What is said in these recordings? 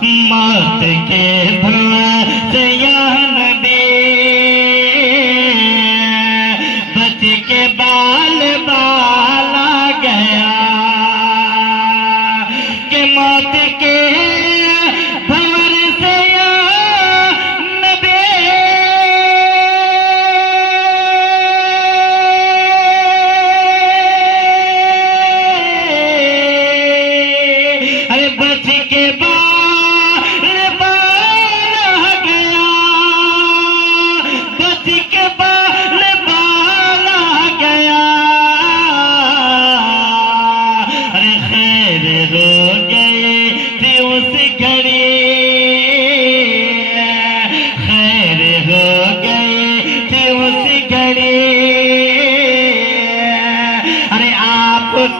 मौत के धुआं से यहाँ नबी बच के बाल बाला गया कि मौत के भंवर से यहाँ नबी अरे बच के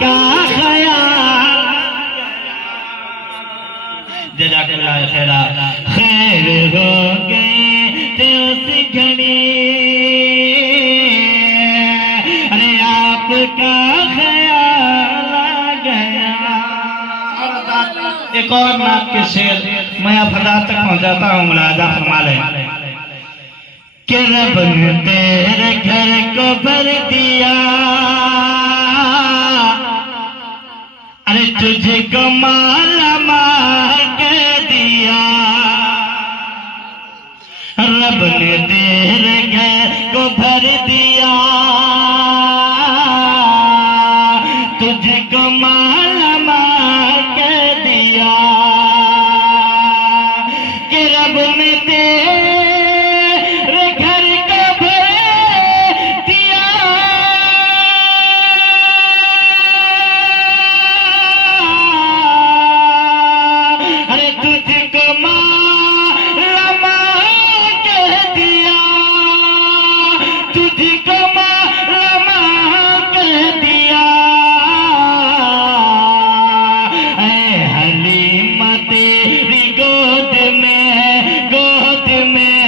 का जज़ाकल्लाह खैरा खैर हो गए थे उस घड़ी अरे आपका ख्याल आ गया। एक और नात के शेर मैं अफराद तक पहुंचाता हूँ, मुलाजा फरमा लें कि रब ने तेरे घर को भर दिया अरे तुझको माला माल के दिया रब ने तेरे घर को भर दिया तुझको माला माल के दिया कि रब ने तेरे घर को भर दिया अरे तुझको माला माल के दिया तुझको माला माल के दिया ऐ हलीमा तेरी गोद में गोद में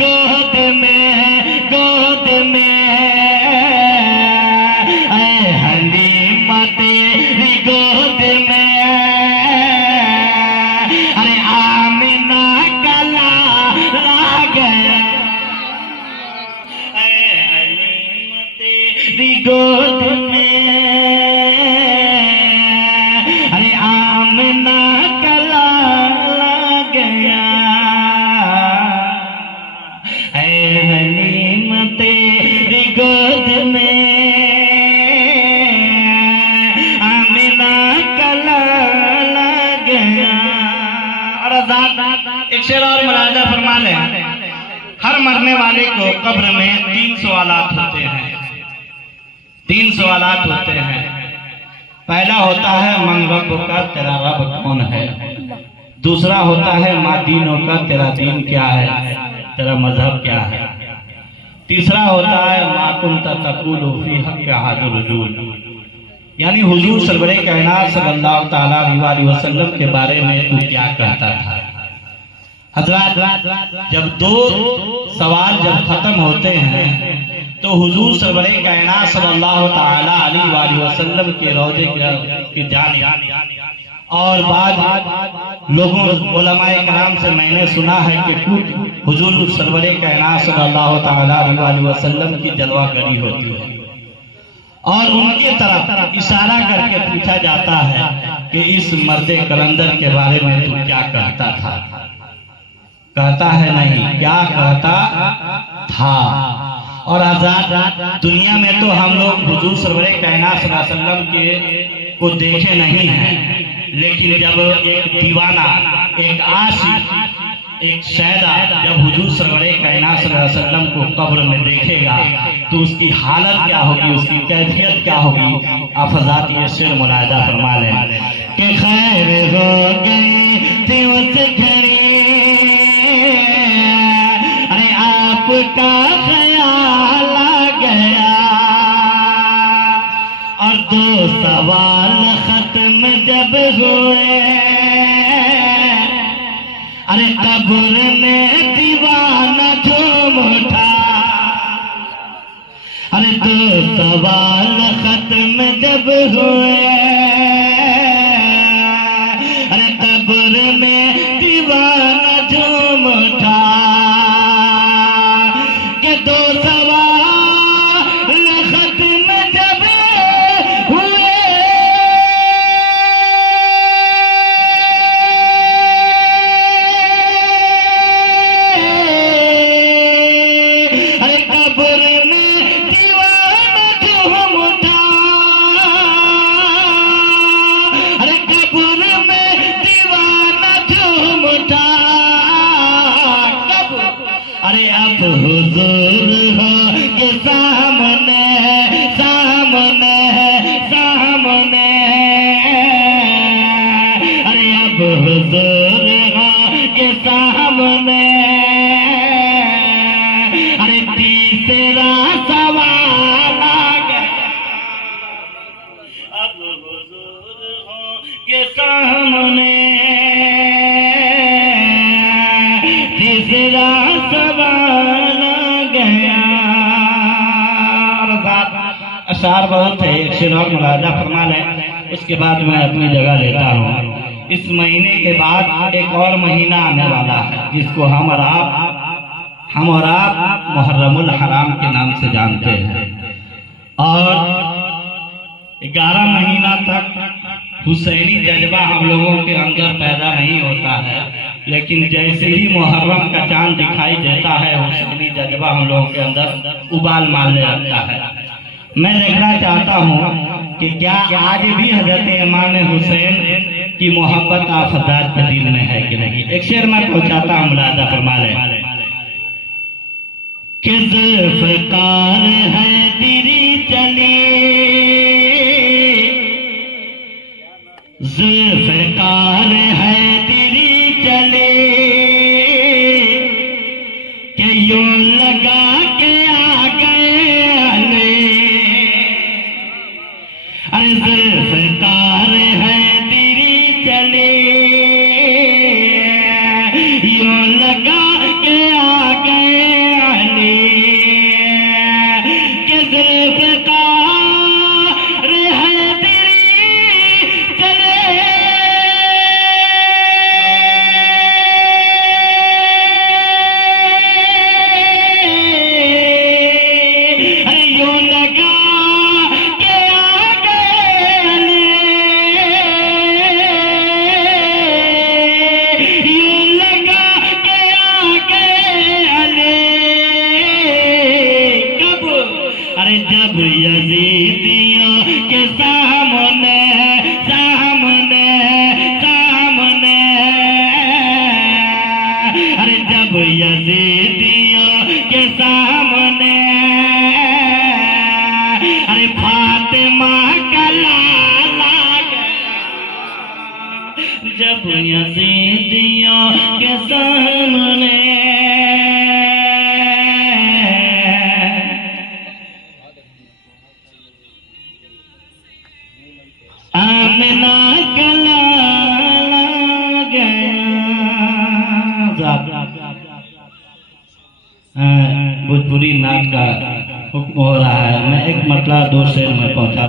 गोद में गोद में ऐ हलीमा तेरी गोद में अरे आमिना का लाला गया ऐ हलीमा तेरी गोद में अरे आमिना का लाला गया ऐ हलीमा तेरी गोद में आमिना का लाला गया। और आजाद एक शेर और मुलाजा फरमा लें हर मरने वाले को कब्र में 3 सवालात होते हैं 3 सवालात होते हैं। पहला होता है मन रब का तेरा रब कौन है, दूसरा होता है माँ दीनों का तेरा दीन क्या है तेरा मजहब क्या है, तीसरा होता है माँ कुंता तक़ूलु फी हक़्क़ि हाज़िल वजूद यानी हुजूर सरवरे कायनात सल्लल्लाहु तआला अलैहि वसल्लम के बारे में तू क्या कहता था। हज़रात जब 2 सवाल जब खत्म होते हैं तो हुजूर सरवरे कायनात सल्लल्लाहु तआला अलैहि वसल्लम के रोज़े की जानिब और बाद लोगों उलमाए किराम से मैंने सुना है कि कुछ हुजूर सरवरे कायनात सल्लल्लाहु तआला अलैहि वसल्लम की जलवागरी होती है और उनके तरफ इशारा करके पूछा जाता है कि इस मर्दे कलंदर के बारे में तू क्या कहता था। कहता है नहीं, क्या कहता था। और आजाद दुनिया में तो हम लोग हुजूर सरवरे कायनात सल्लल्लाहु अलैहि वसल्लम के को देखे नहीं हैं, लेकिन जब एक दीवाना एक आशिक एक शैदा जब हुजूर सरवरे कायनात सल्लल्लाहु अलैहि वसल्लम को कब्र में देखेगा तो उसकी हालत क्या होगी, उसकी कैफियत क्या होगी। आप हज़रात ये शेर मुलाहिजा फरमा लें कि खैर हो गई थी उस घड़ी अरे आपका ख्याल आ गया और 2 सवाल खत्म जब हुए अरे कब्र में दीवाना झूम उठा अरे 2 सवाल खत्म जब हुए अरे कब्र में अरे अब हुजूर हो के सामने सामने सामने, अरे अब हुजूर हो के सामने, अरे तीसरा सवाल आ गया। अब हुजूर हो के सामने तीसरा सवाल आ गया। अशार बहुत है, एक शेर और मुलाजा फरमा लें, उसके बाद मैं अपनी जगह लेता हूँ। इस महीने के बाद एक और महीना आने वाला है जिसको हम और आप मुहर्रमुल हराम के नाम से जानते हैं। और 11 महीना तक हुसैनी जज्बा हम लोगों के अंदर पैदा नहीं होता है, लेकिन जैसे ही मुहर्रम का चांद दिखाई देता है हुसैनी जज्बा हम लोगों के अंदर उबाल मारने लगता है। मैं देखना चाहता हूँ कि क्या आज भी हजरत इमाम हुसैन की मोहब्बत आप हजरात के दिल में है कि नहीं। एक शेर में पहुंचाता हूँ, मुलाजा फरमा लें। कि ज़ुल्फ़कार है तेरी चली, ज़ुल्फ़कार है तेरी चली, कि यूं लगा के आ गए अली। अरे ज़ुल्फ़कार है तेरी चली, यूं लगा के आ गए अली, कि ज़ुल्फ़कार है तेरी चले। यूं लगा के आ गए अली, यूं लगा के आ गए अली। कब? अरे जब यजीदियों के सामने सामने सामने, अरे जब यजीदियों के सामने, अरे फातिमा का लाला गया। जब यजीदियों के सामने, आमिना का लाला गया। भोजपुरी नाच का हुक्म हो रहा है, मैं एक मतलब 2 शेर में पहुंचा।